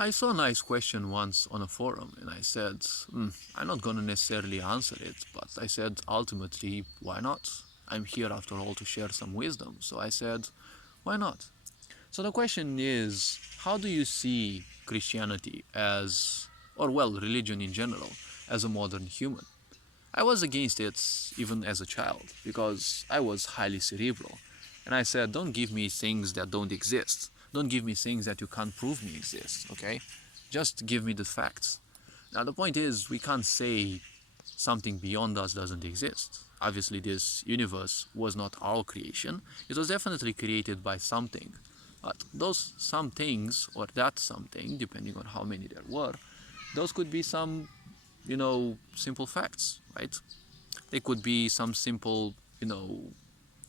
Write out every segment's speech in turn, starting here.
I saw a nice question once on a forum, and I said, I'm not going to necessarily answer it, but I said, ultimately, why not? I'm here after all to share some wisdom, so I said, why not? So the question is, how do you see Christianity as, or well, religion in general, as a modern human? I was against it even as a child, because I was highly cerebral. And I said, don't give me things that don't exist. Don't give me things that you can't prove me exist, okay? Just give me the facts. Now the point is, we can't say something beyond us doesn't exist. Obviously this universe was not our creation. It was definitely created by something. But those some things, or that something, depending on how many there were, those could be some, simple facts, right? They could be some simple,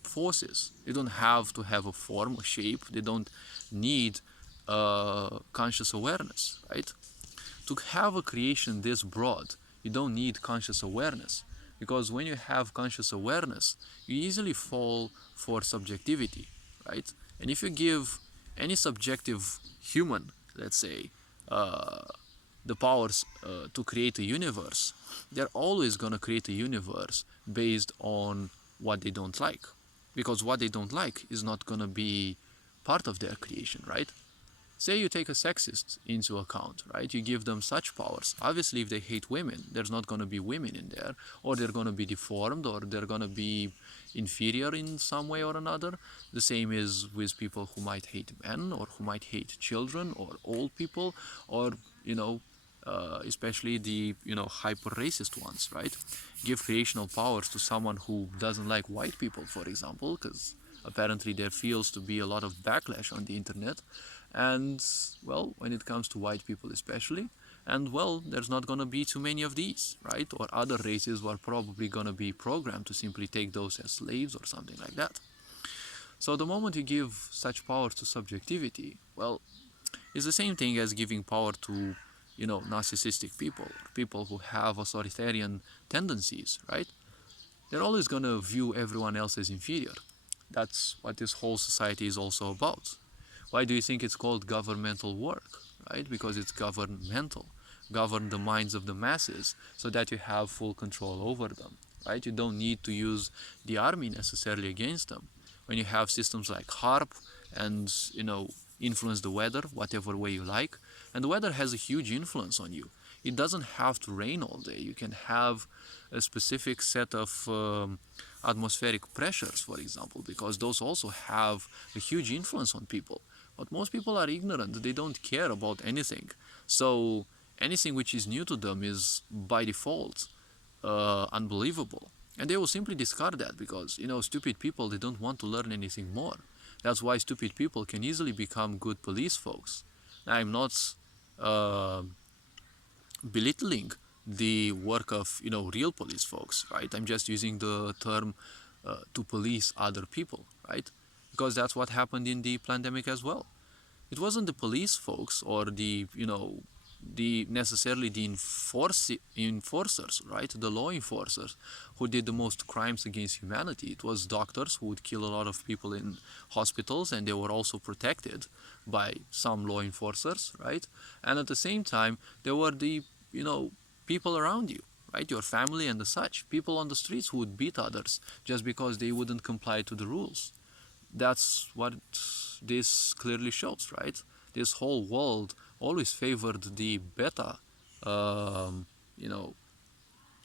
forces. They don't have to have a form, a shape. They don't need conscious awareness, right? To have a creation this broad, you don't need conscious awareness, because when you have conscious awareness, you easily fall for subjectivity, right? And if you give any subjective human, let's say, the powers to create a universe, they're always going to create a universe based on what they don't like, because what they don't like is not going to be part of their creation, right? Say you take a sexist into account, right? You give them such powers. Obviously, if they hate women, there's not going to be women in there, or they're going to be deformed, or they're going to be inferior in some way or another. The same is with people who might hate men, or who might hate children, or old people, or, especially the, hyper racist ones, right? Give creational powers to someone who doesn't like white people, for example, because apparently there feels to be a lot of backlash on the internet. And well, when it comes to white people especially, and well, there's not going to be too many of these, right? Or other races were probably going to be programmed to simply take those as slaves or something like that. So the moment you give such power to subjectivity, well, it's the same thing as giving power to, narcissistic people, people who have authoritarian tendencies, right? They're always going to view everyone else as inferior. That's what this whole society is also about. Why do you think it's called governmental work, right? Because it's governmental. Govern the minds of the masses so that you have full control over them, right? You don't need to use the army necessarily against them. When you have systems like HARP and, influence the weather whatever way you like, and the weather has a huge influence on you. It doesn't have to rain all day. You can have a specific set of atmospheric pressures, for example, because those also have a huge influence on people. But most people are ignorant. They don't care about anything. So anything which is new to them is by default unbelievable. And they will simply discard that because, stupid people, they don't want to learn anything more. That's why stupid people can easily become good police folks. I'm not belittling the work of, real police folks, right? I'm just using the term to police other people, right? Because that's what happened in the pandemic as well. It wasn't the police folks or the, the necessarily the enforcers, right? The law enforcers who did the most crimes against humanity. It was doctors who would kill a lot of people in hospitals, and they were also protected by some law enforcers, right? And at the same time, there were the, people around you, right? Your family and the such. People on the streets who would beat others just because they wouldn't comply to the rules. That's what this clearly shows, right? This whole world always favored the beta,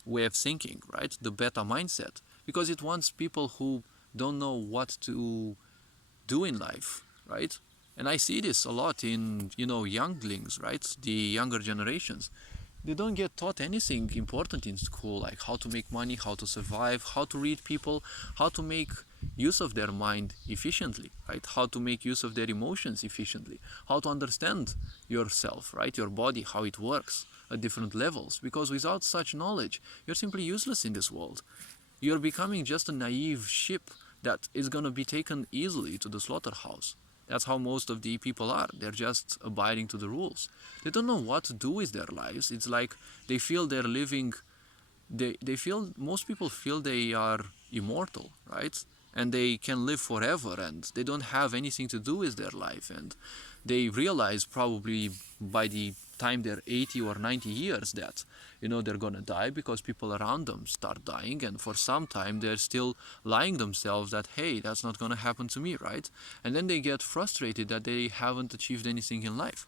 way of thinking, right? The beta mindset, because it wants people who don't know what to do in life, right? And I see this a lot in, younglings, right? The younger generations. They don't get taught anything important in school, like how to make money, how to survive, how to read people, how to make use of their mind efficiently, right? How to make use of their emotions efficiently, how to understand yourself, right? Your body, how it works at different levels. Because without such knowledge, you're simply useless in this world. You're becoming just a naive sheep that is going to be taken easily to the slaughterhouse. That's how most of the people are. They're just abiding to the rules. They don't know what to do with their lives. It's like they feel they're living, most people feel they are immortal, right? and they can live forever, and they don't have anything to do with their life, and they realize probably by the time they're 80 or 90 years that they're gonna die because people around them start dying, and for some time they're still lying themselves that, hey, that's not gonna happen to me, right? And then they get frustrated that they haven't achieved anything in life.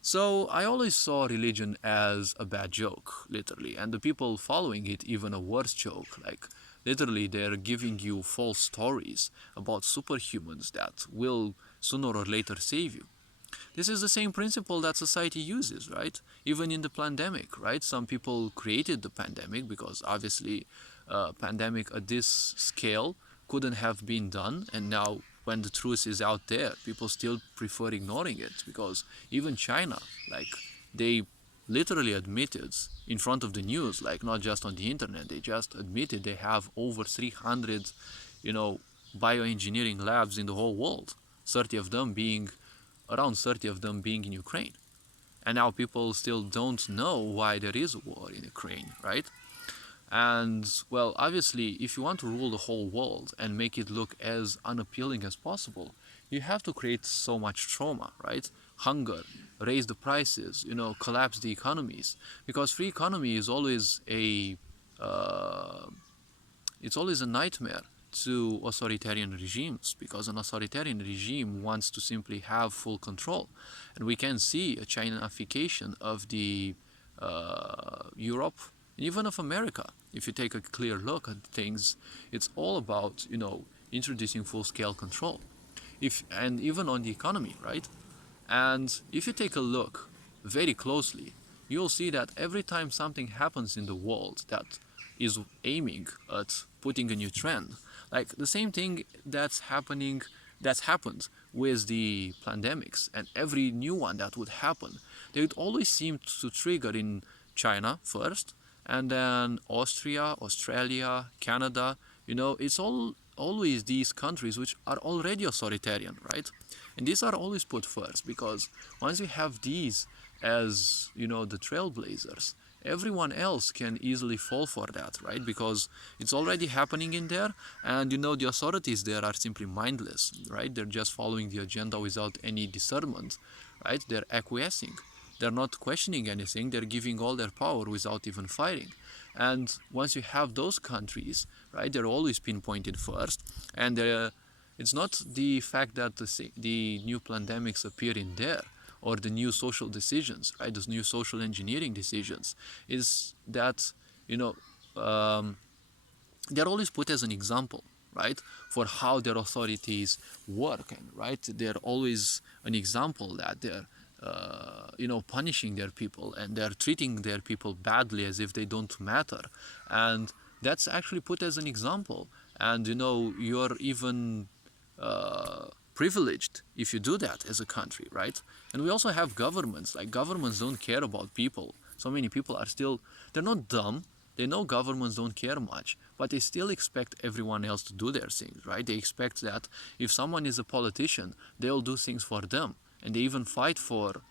So I always saw religion as a bad joke, literally, and the people following it even a worse joke. Like, literally, they're giving you false stories about superhumans that will sooner or later save you. This is the same principle that society uses, right? Even in the pandemic, right? Some people created the pandemic because obviously pandemic at this scale couldn't have been done, and now when the truth is out there, people still prefer ignoring it, because even China, like, they literally admitted in front of the news, like not just on the internet, they just admitted they have over 300 bioengineering labs in the whole world, 30 of them being in Ukraine. And now people still don't know why there is a war in Ukraine, right? And, well, obviously, if you want to rule the whole world and make it look as unappealing as possible, you have to create so much trauma, right? Hunger, raise the prices, collapse the economies. Because free economy is always a nightmare to authoritarian regimes, because an authoritarian regime wants to simply have full control. And we can see a Chinification of the Europe, even of America. If you take a clear look at things, it's all about introducing full-scale control, and even on the economy, right? And if you take a look very closely, you'll see that every time something happens in the world that is aiming at putting a new trend, like the same thing that's happened with the pandemics, and every new one that would happen, they would always seem to trigger in China first, and then Austria, Australia, Canada. It's always these countries which are already authoritarian, right? And these are always put first, because once you have these as the trailblazers, everyone else can easily fall for that, right? Because it's already happening in there, and the authorities there are simply mindless, right? They're just following the agenda without any discernment, right? They're acquiescing. They're not questioning anything. They're giving all their power without even fighting. And once you have those countries, right, they're always pinpointed first. And it's not the fact that the new pandemics appear in there, or the new social decisions, right, those new social engineering decisions, is that, they're always put as an example, right, for how their authorities work. And, right, they're always an example that they're punishing their people, and they're treating their people badly as if they don't matter. And that's actually put as an example. And, you're even privileged if you do that as a country, right? And we also have governments. Like, governments don't care about people. So many people they're not dumb. They know governments don't care much, but they still expect everyone else to do their things, right? They expect that if someone is a politician, they'll do things for them. And they even fight for,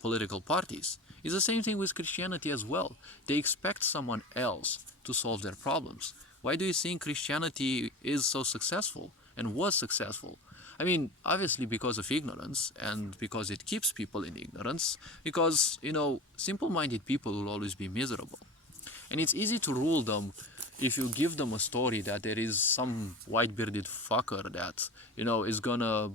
political parties. It's the same thing with Christianity as well. They expect someone else to solve their problems. Why do you think Christianity is so successful and was successful? I mean, obviously because of ignorance, and because it keeps people in ignorance, because, simple-minded people will always be miserable. And it's easy to rule them if you give them a story that there is some white-bearded fucker that, is gonna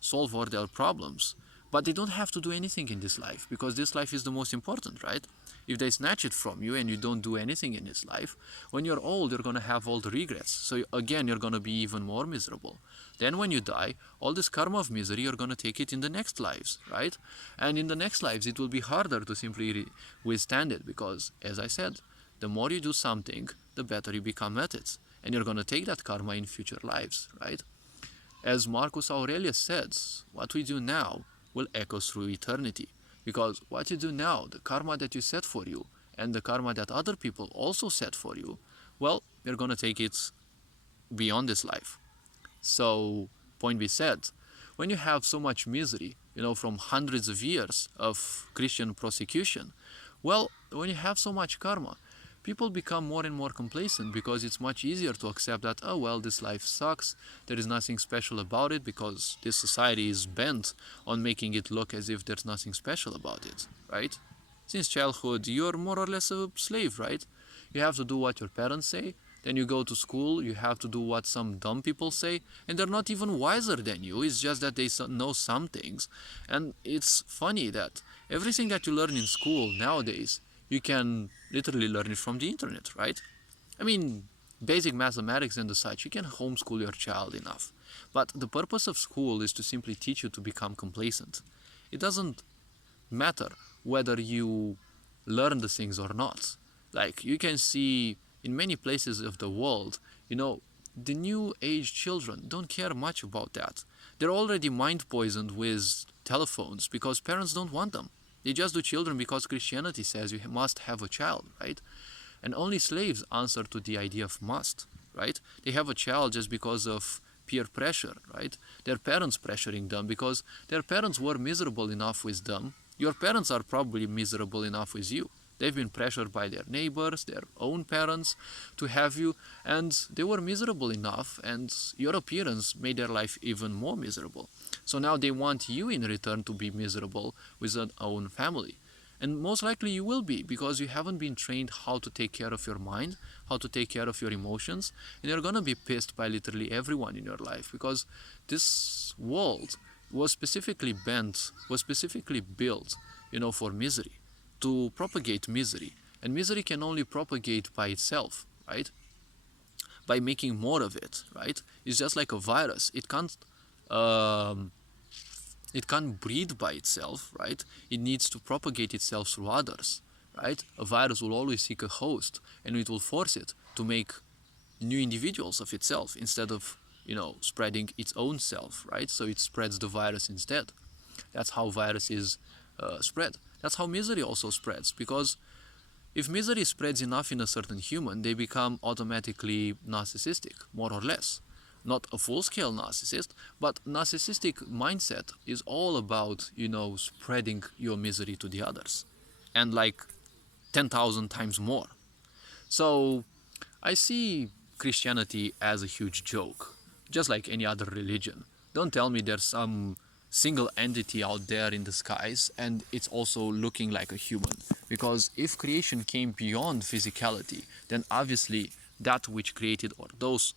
solve all their problems. But they don't have to do anything in this life, because this life is the most important, right? If they snatch it from you and you don't do anything in this life, when you're old, you're going to have all the regrets. So again, you're going to be even more miserable. Then when you die, all this karma of misery, you're going to take it in the next lives, right? And in the next lives, it will be harder to simply withstand it, because, as I said, the more you do something, the better you become at it. And you're going to take that karma in future lives, right? As Marcus Aurelius says, what we do now will echo through eternity. Because what you do now, the karma that you set for you, and the karma that other people also set for you, well, you're going to take it beyond this life. So, point be said, when you have so much misery, from hundreds of years of Christian persecution, well, when you have so much karma, people become more and more complacent because it's much easier to accept that, oh well, this life sucks, there is nothing special about it, because this society is bent on making it look as if there's nothing special about it, right? Since childhood, you're more or less a slave, right? You have to do what your parents say, then you go to school, you have to do what some dumb people say, and they're not even wiser than you, it's just that they know some things. And it's funny that everything that you learn in school nowadays, you can literally learn it from the internet, right? I mean, basic mathematics and the such, you can homeschool your child enough. But the purpose of school is to simply teach you to become complacent. It doesn't matter whether you learn the things or not. Like, you can see in many places of the world, the new age children don't care much about that. They're already mind poisoned with telephones because parents don't want them. They just do children because Christianity says you must have a child, right? And only slaves answer to the idea of must, right? They have a child just because of peer pressure, right? Their parents pressuring them because their parents were miserable enough with them. Your parents are probably miserable enough with you. They've been pressured by their neighbors, their own parents to have you, and they were miserable enough, and your appearance made their life even more miserable. So now they want you in return to be miserable with your own family. And most likely you will be, because you haven't been trained how to take care of your mind, how to take care of your emotions, and you're gonna be pissed by literally everyone in your life, because this world was specifically built, for misery, to propagate misery. And misery can only propagate by itself, right? By making more of it, right? It's just like a virus. It can't breed by itself, right? It needs to propagate itself through others, right? A virus will always seek a host, and it will force it to make new individuals of itself instead of, spreading its own self, right? So it spreads the virus instead. That's how viruses spread. That's how misery also spreads, because if misery spreads enough in a certain human, they become automatically narcissistic, more or less. Not a full-scale narcissist, but narcissistic mindset is all about, spreading your misery to the others, and like 10,000 times more. So I see Christianity as a huge joke, just like any other religion. Don't tell me there's some single entity out there in the skies and it's also looking like a human, because if creation came beyond physicality, then obviously that which created, or those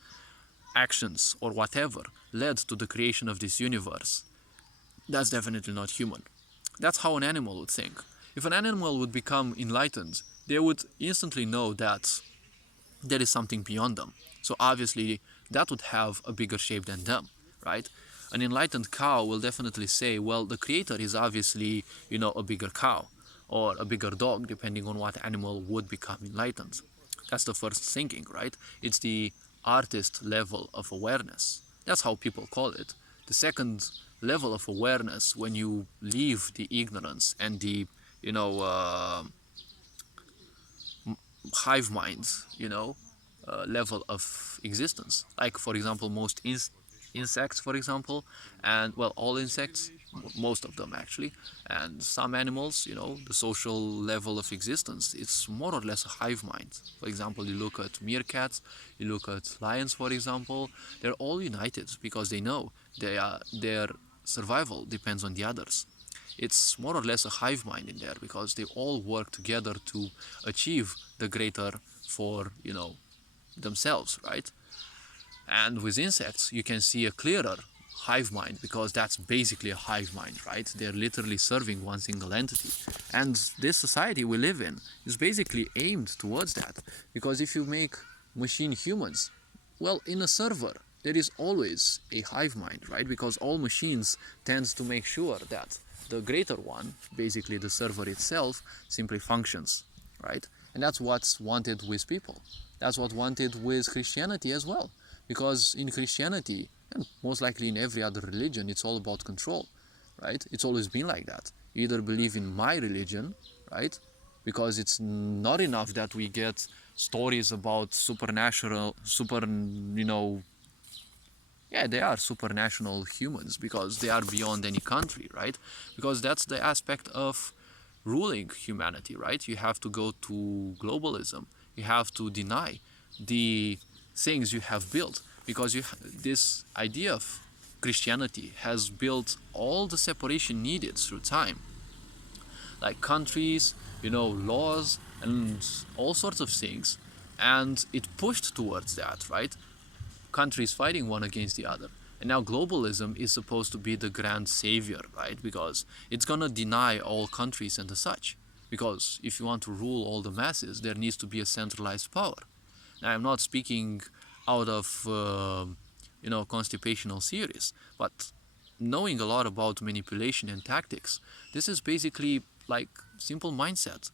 actions or whatever led to the creation of this universe, that's definitely not human. That's how an animal would think. If an animal would become enlightened, they would instantly know that there is something beyond them. So obviously that would have a bigger shape than them, right? An enlightened cow will definitely say, well, the creator is obviously, a bigger cow or a bigger dog, depending on what animal would become enlightened. That's the first thinking, right? It's the artist level of awareness. That's how people call it. The second level of awareness, when you leave the ignorance and the, hive mind, level of existence. Like, for example, most insects, for example, and, well, all insects, most of them actually, and some animals, the social level of existence, it's more or less a hive mind. For example, you look at meerkats, you look at lions, for example, they're all united because they know their survival depends on the others. It's more or less a hive mind in there because they all work together to achieve the greater for, themselves, right? And with insects, you can see a clearer hive mind, because that's basically a hive mind, right? They're literally serving one single entity. And this society we live in is basically aimed towards that, because if you make machine humans, well, in a server, there is always a hive mind, right? Because all machines tend to make sure that the greater one, basically the server itself, simply functions, right? And that's what's wanted with people. That's what's wanted with Christianity as well. Because in Christianity, and most likely in every other religion, it's all about control, right? It's always been like that. You either believe in my religion, right? Because it's not enough that we get stories about they are supernatural humans, because they are beyond any country, right? Because that's the aspect of ruling humanity, right? You have to go to globalism. You have to deny the things you have built, because this idea of Christianity has built all the separation needed through time, like countries, laws, and all sorts of things, and it pushed towards that, right? Countries fighting one against the other. And now globalism is supposed to be the grand savior, right? Because it's gonna deny all countries and the such. Because if you want to rule all the masses, there needs to be a centralized power. Now, I'm not speaking out of, constipational theories, but knowing a lot about manipulation and tactics, this is basically like simple mindset.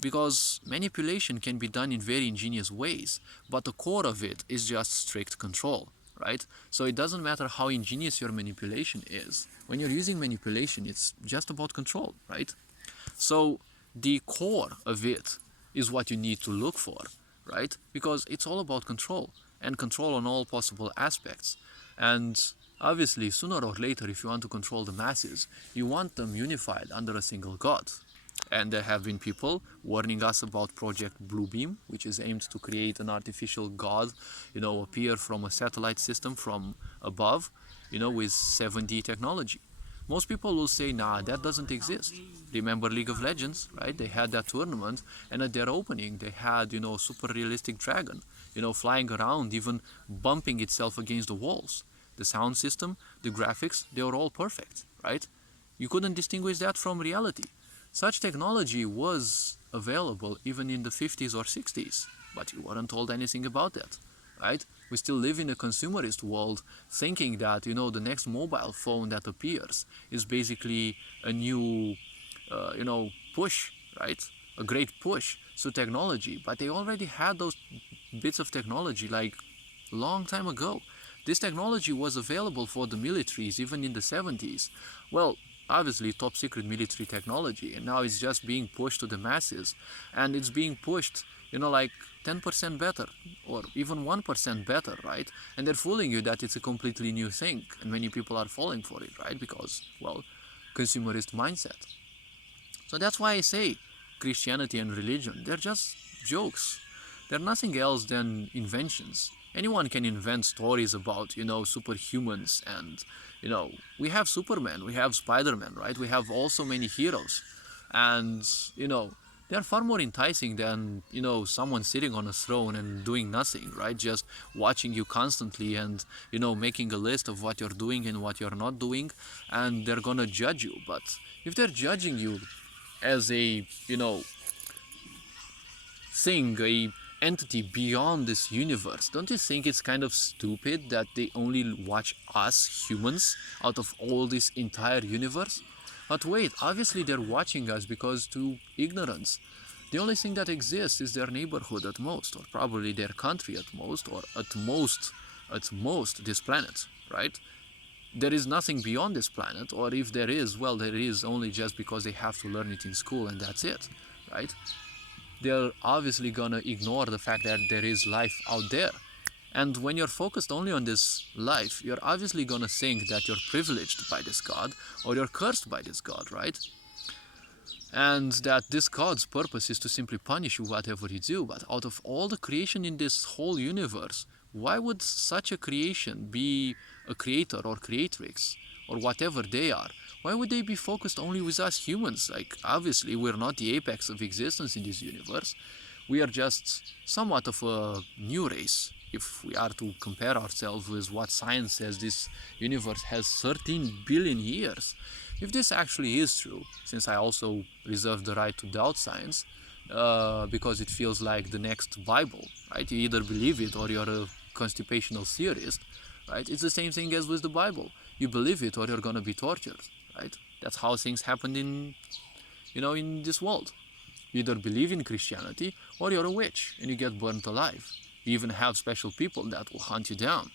Because manipulation can be done in very ingenious ways, but the core of it is just strict control, right? So it doesn't matter how ingenious your manipulation is. When you're using manipulation, it's just about control, right? So the core of it is what you need to look for, right? Because it's all about control, and control on all possible aspects. And obviously, sooner or later, if you want to control the masses, you want them unified under a single god. And there have been people warning us about Project Bluebeam, which is aimed to create an artificial god, appear from a satellite system from above, with 7D technology. Most people will say, nah, that doesn't exist. Remember League of Legends, right? They had that tournament, and at their opening, they had, super realistic dragon, flying around, even bumping itself against the walls. The sound system, the graphics, they were all perfect, right? You couldn't distinguish that from reality. Such technology was available even in the 50s or 60s, but you weren't told anything about that, right? We still live in a consumerist world, thinking that, the next mobile phone that appears is basically a new, push, right? A great push through technology, but they already had those bits of technology like a long time ago. This technology was available for the militaries even in the 70s. Well, obviously top secret military technology, and now it's just being pushed to the masses, and it's being pushed, like 10% better or even 1% better, right? And they're fooling you that it's a completely new thing, and many people are falling for it, right? Because, well, consumerist mindset. So that's why I say Christianity and religion, they're just jokes. They're nothing else than inventions. Anyone can invent stories about, superhumans, and, we have Superman, we have Spider-Man, right? We have also many heroes. And, they're far more enticing than, someone sitting on a throne and doing nothing, right? Just watching you constantly and, making a list of what you're doing and what you're not doing, and they're gonna judge you. But if they're judging you as a, thing, a entity beyond this universe, don't you think it's kind of stupid that they only watch us humans out of all this entire universe? But wait, obviously they're watching us because to ignorance. The only thing that exists is their neighborhood at most, or probably their country at most, or at most this planet, right? There is nothing beyond this planet, or if there is, well, there is only just because they have to learn it in school, and that's it, right? They're obviously gonna ignore the fact that there is life out there. And when you're focused only on this life, you're obviously gonna think that you're privileged by this God, or you're cursed by this God, right? And that this God's purpose is to simply punish you whatever you do. But out of all the creation in this whole universe, why would such a creation be a creator or creatrix, or whatever they are? Why would they be focused only with us humans? Like, obviously, we're not the apex of existence in this universe. We are just somewhat of a new race. If we are to compare ourselves with what science says, this universe has 13 billion years. If this actually is true, since I also reserve the right to doubt science, because it feels like the next Bible, right? You either believe it or you're a constipational theorist, right? It's the same thing as with the Bible. You believe it or you're gonna be tortured, right? That's how things happen in, in this world. You either believe in Christianity or you're a witch and you get burnt alive. You even have special people that will hunt you down,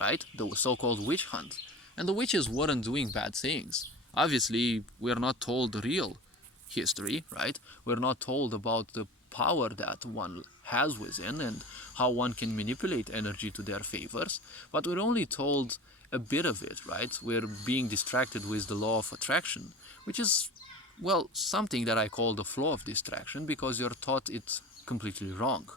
right? The so-called witch hunt. And the witches weren't doing bad things. Obviously, we're not told the real history, right? We're not told about the power that one has within and how one can manipulate energy to their favors, but we're only told a bit of it, right? We're being distracted with the law of attraction, which is, well, something that I call the flow of distraction, because you're taught it completely wrong.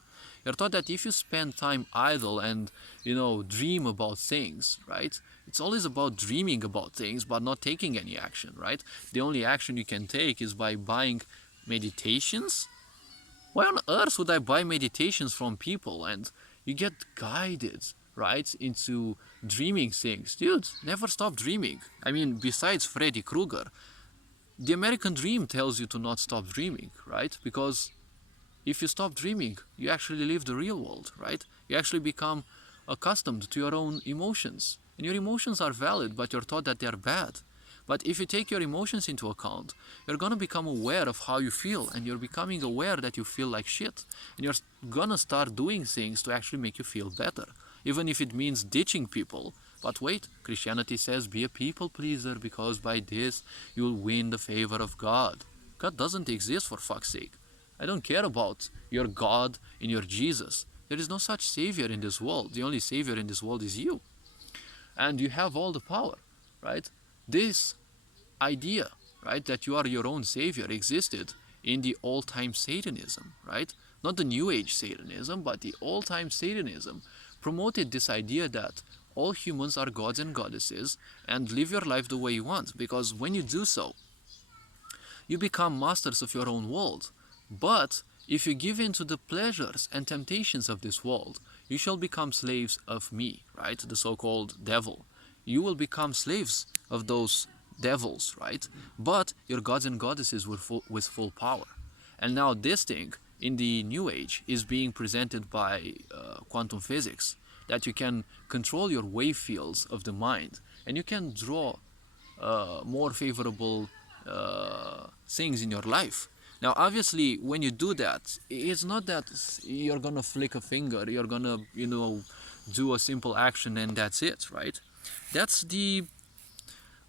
You're taught that if you spend time idle and, dream about things, right? It's always about dreaming about things, but not taking any action, right? The only action you can take is by buying meditations. Why on earth would I buy meditations from people? And you get guided, right, into dreaming things. Dude, never stop dreaming. I mean, besides Freddy Krueger, the American dream tells you to not stop dreaming, right? Because if you stop dreaming, you actually live the real world, right? You actually become accustomed to your own emotions. And your emotions are valid, but you're taught that they're bad. But if you take your emotions into account, you're gonna become aware of how you feel, and you're becoming aware that you feel like shit. And you're gonna start doing things to actually make you feel better, even if it means ditching people. But wait, Christianity says be a people pleaser, because by this you'll win the favor of God. God doesn't exist, for fuck's sake. I don't care about your God and your Jesus. There is no such savior in this world. The only savior in this world is you. And you have all the power, right? This idea, right, that you are your own savior existed in the old-time Satanism, right? Not the New Age Satanism, but the old-time Satanism promoted this idea that all humans are gods and goddesses and live your life the way you want, because when you do so, you become masters of your own world. But if you give in to the pleasures and temptations of this world, you shall become slaves of me, right? The so-called devil. You will become slaves of those devils, right? But your gods and goddesses with full power. And now this thing in the New Age is being presented by quantum physics, that you can control your wave fields of the mind, and you can draw more favorable things in your life. Now, obviously, when you do that, it's not that you're gonna flick a finger, you're gonna, do a simple action and that's it, right? That's the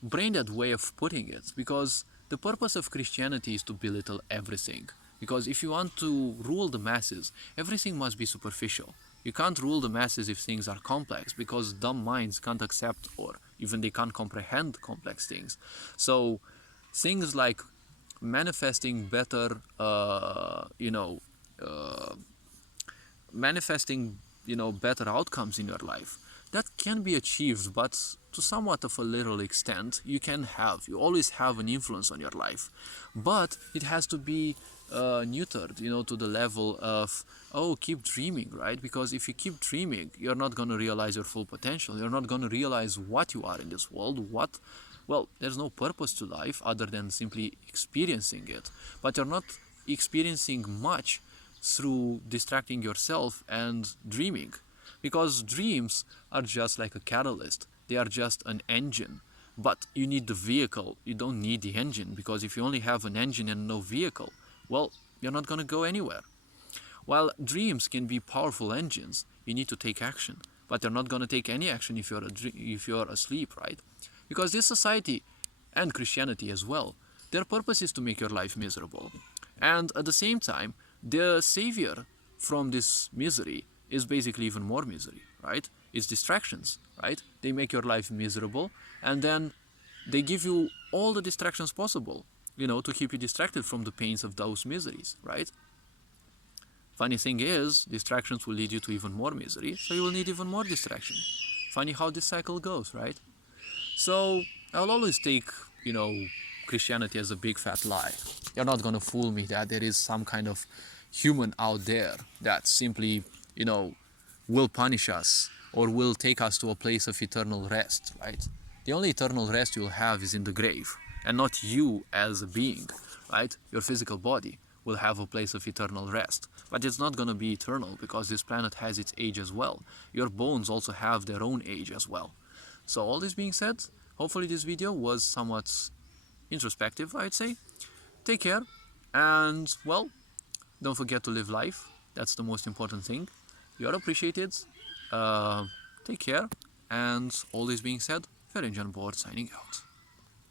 brain-dead way of putting it, because the purpose of Christianity is to belittle everything. Because if you want to rule the masses, everything must be superficial. You can't rule the masses if things are complex, because dumb minds can't accept, or even they can't comprehend complex things. So things like manifesting better, better outcomes in your life, that can be achieved, but to somewhat of a little extent. You always have an influence on your life, but it has to be neutered, to the level of, keep dreaming, right? Because if you keep dreaming, you're not going to realize your full potential. You're not going to realize what you are in this world. There's no purpose to life other than simply experiencing it. But you're not experiencing much through distracting yourself and dreaming. Because dreams are just like a catalyst. They are just an engine. But you need the vehicle. You don't need the engine. Because if you only have an engine and no vehicle, you're not going to go anywhere. While dreams can be powerful engines, you need to take action. But you're not going to take any action if you're asleep, right? Because this society, and Christianity as well, their purpose is to make your life miserable. And at the same time, the savior from this misery is basically even more misery, right? It's distractions, right? They make your life miserable, and then they give you all the distractions possible, to keep you distracted from the pains of those miseries, right? Funny thing is, distractions will lead you to even more misery, so you will need even more distraction. Funny how this cycle goes, right? So I'll always take, Christianity as a big fat lie. You're not gonna fool me that there is some kind of human out there that simply, will punish us or will take us to a place of eternal rest, right? The only eternal rest you'll have is in the grave, and not you as a being, right? Your physical body will have a place of eternal rest, but it's not gonna be eternal, because this planet has its age as well. Your bones also have their own age as well. So all this being said, hopefully this video was somewhat introspective, I'd say. Take care, and don't forget to live life. That's the most important thing. You're appreciated. Take care, and all this being said, Ferenc on board signing out.